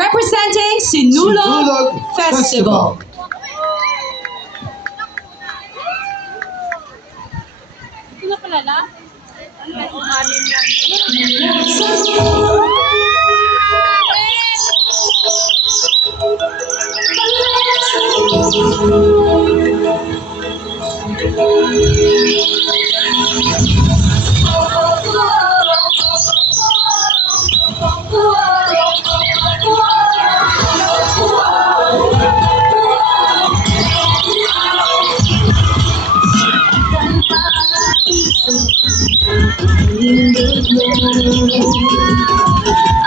representing Sinulog Festival. Sino pala na? Umanin lang.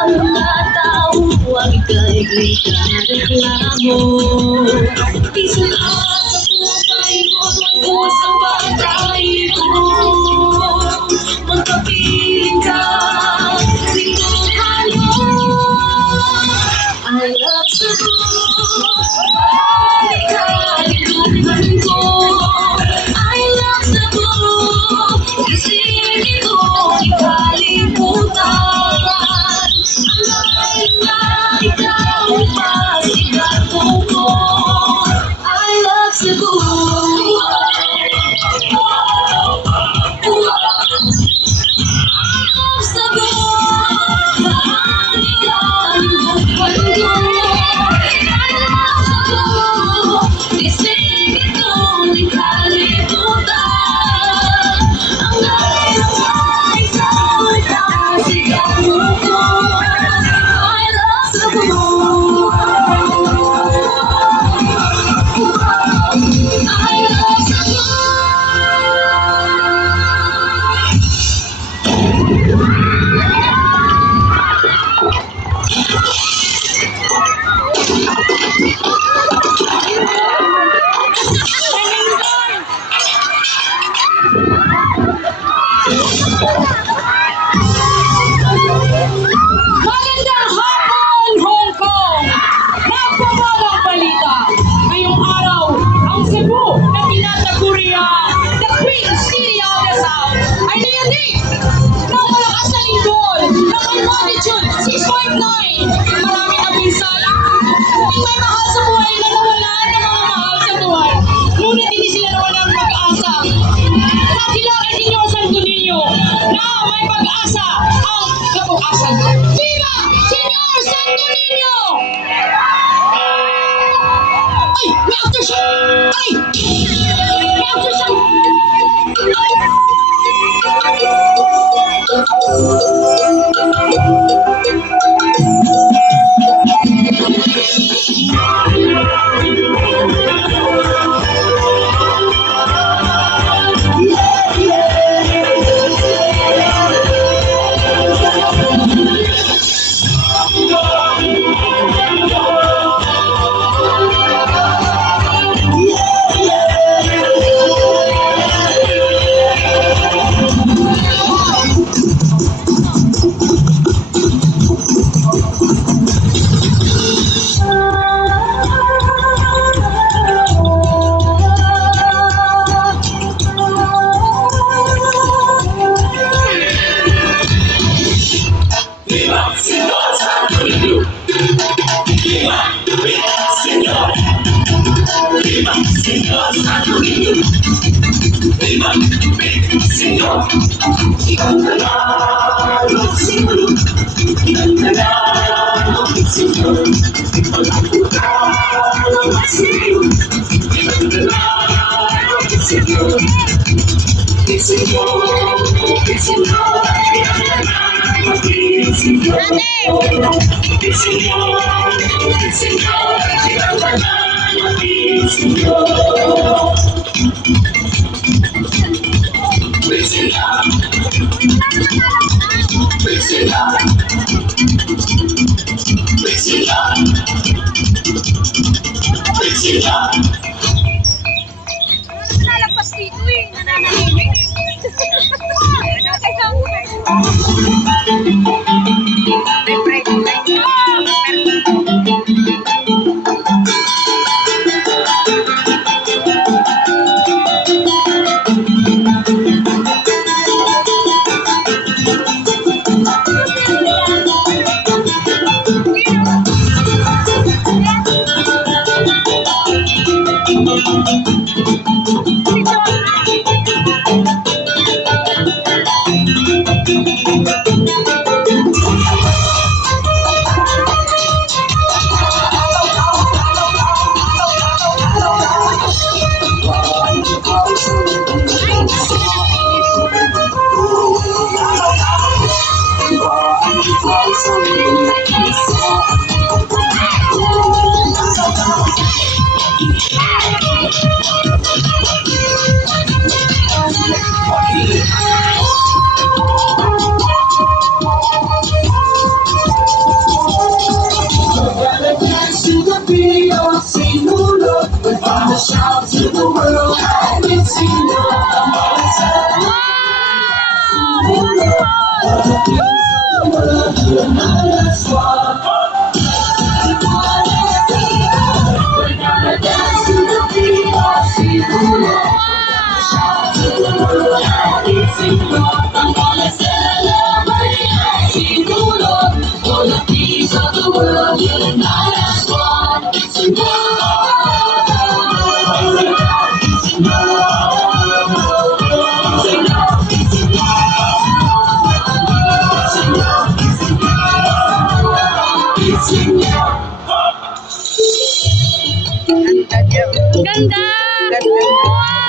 Ang mga tao ay kaibigan-reklamo. Di sila sa buhay mo tungo sa bagay ito. Magkapiling ka, tingnan mo. I love Cebu, kalimutan ko. I love Cebu, kasi ito kalimutan. I love Cebu. Magandang hapon, Hong Kong! Nagpapalang balita. Ngayong araw, ang Cebu na tinataguriang the Queen City of the South ay niyanig ng malakas na lindol ng magnitude 6.9. Marami na pinsala. May mahal sa buhay na nawalan ng mga mahal sa buhay. Ngunit hindi sila nawalan ng pag-asa. Nakilakad ninyo ang Santo Niño na may pag-asa ang kabukasan. Viva Señor Santo Niño! Ay! May actor siya! Ay! May actor siya! Nalagpas dito eh. Nananahimik. countries of the world unite as one. Ganda! Wow!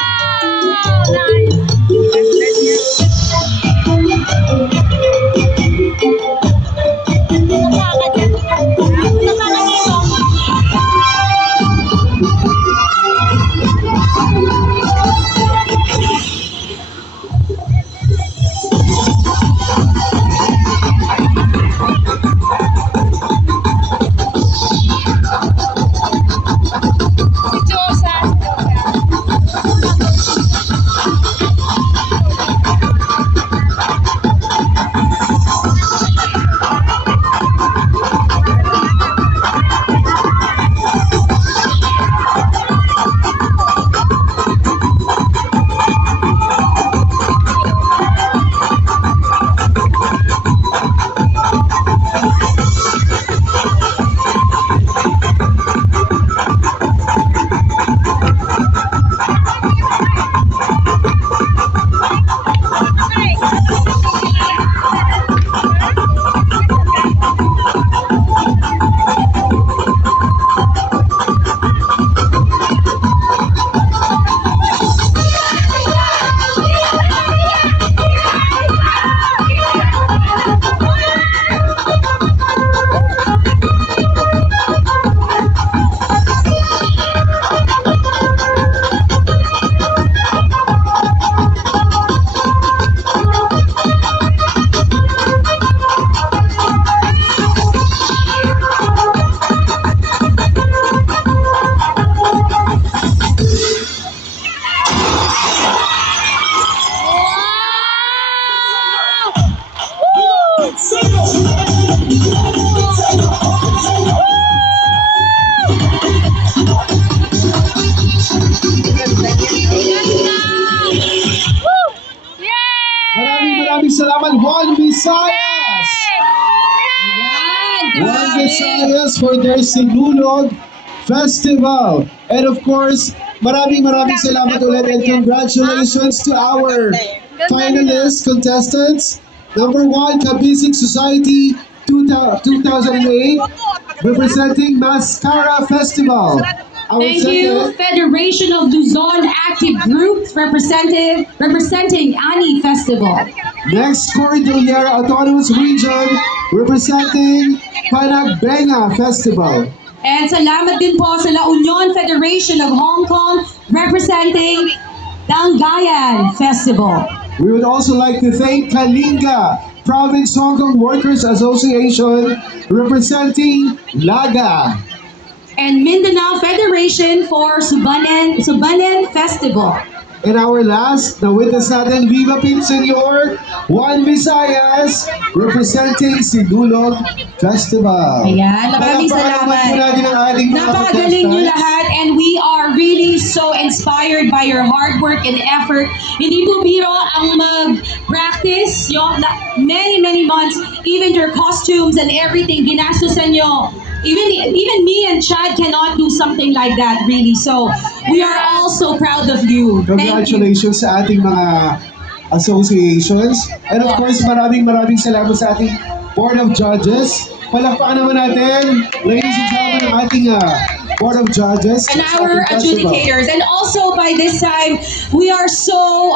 Nice! Maraming salamat, Juan Visayas! Yan, Juan grabe. Visayas for their Sinulog Festival. And of course, maraming salamat ulit and congratulations to our finalists, contestants. Number 1, Kabisig Society 2008, representing Mascara Festival. Our Thank you, second, Federation of Luzon Active Groups representing Ani Festival. next, Cordillera Autonomous Region, representing Panagbenga Festival. And salamat din po sa La Union Federation of Hong Kong representing Dangayan Festival. We would also like to thank Kalinga Province Hong Kong Workers Association, representing Laga. And Mindanao Federation for Subanen Festival. And our last, na witness natin, Viva Pin Senor, Juan Visayas, representing Sinulog Festival. Ayan, maraming Palakpakan naman salamat. po natin ang ating mga Napakagaling nyo contestants. lahat and we are really so inspired by your hard work and effort. Hindi po biro ang mag-practice yung many months, even your costumes and everything, ginastusan nyo. Even me and Chad cannot do something like that really. So we are all so proud of you. Thank you. Congratulations sa ating mga associations. And of course, maraming salamat sa ating Board of Judges. Palakpakan naman natin, ladies and gentlemen, ang ating Board of Judges. And sa our ating festival. adjudicators. And also by this time, we are so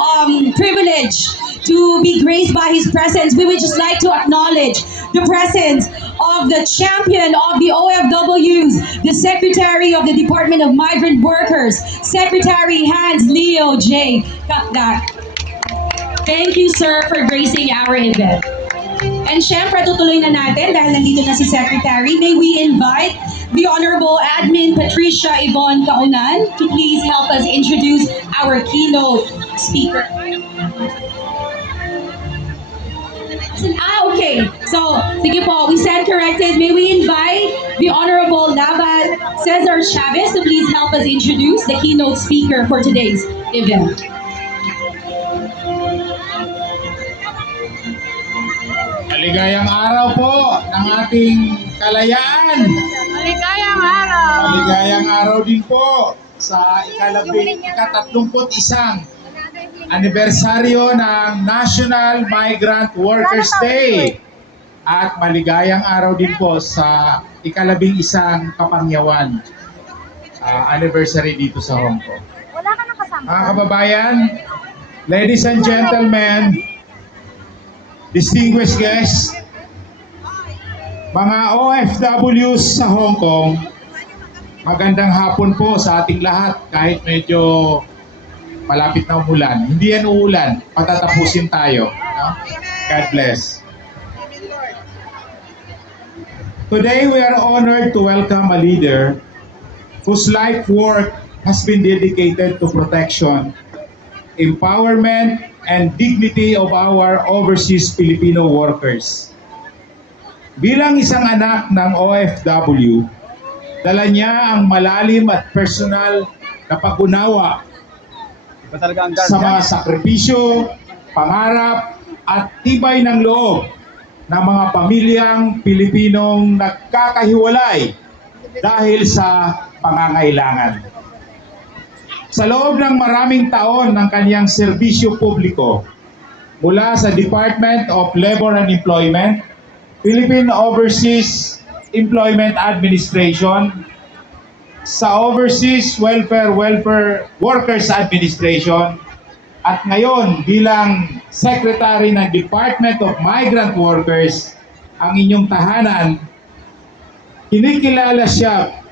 privileged to be graced by his presence. We would just like to acknowledge the presence of the champion of the OFWs, the Secretary of the Department of Migrant Workers, Secretary Hans Leo J. Kakdak. Thank you, sir, for gracing our event. And syempre, tutuloy na natin dahil nandito na si Secretary. May we invite the Honorable Admin Patricia Yvonne Kaunan to please help us introduce our keynote speaker. Okay. So, sige po, we stand corrected. May we invite the Honorable Laban Cesar Chavez to please help us introduce the keynote speaker for today's event. Maligayang araw po ng ating kalayaan. Maligayang araw. Maligayang araw din po sa ika-31 anibersaryo ng National Migrant Workers Day. At maligayang araw din po sa ika-11 Kapangyawan anniversary dito sa Hong Kong. Wala ka nakasama. Mga kababayan, ladies and gentlemen, distinguished guests, mga OFWs sa Hong Kong, magandang hapon po sa ating lahat kahit medyo malapit na umulan. Hindi yan uulan, patatapusin tayo. No? God bless. Today we are honored to welcome a leader whose life work has been dedicated to protection, empowerment, and dignity of our overseas Filipino workers. Bilang isang anak ng OFW, dala niya ang malalim at personal na pag-unawa sa mga sakripisyo, pangarap, at tibay ng loob ng mga pamilyang Pilipinong nagkakahiwalay dahil sa pangangailangan. Sa loob ng maraming taon ng kaniyang serbisyo publiko, mula sa Department of Labor and Employment, Philippine Overseas Employment Administration, sa Overseas Welfare Workers Administration, at ngayon bilang Secretary ng Department of Migrant Workers, ang inyong tahanan, kinikilala siya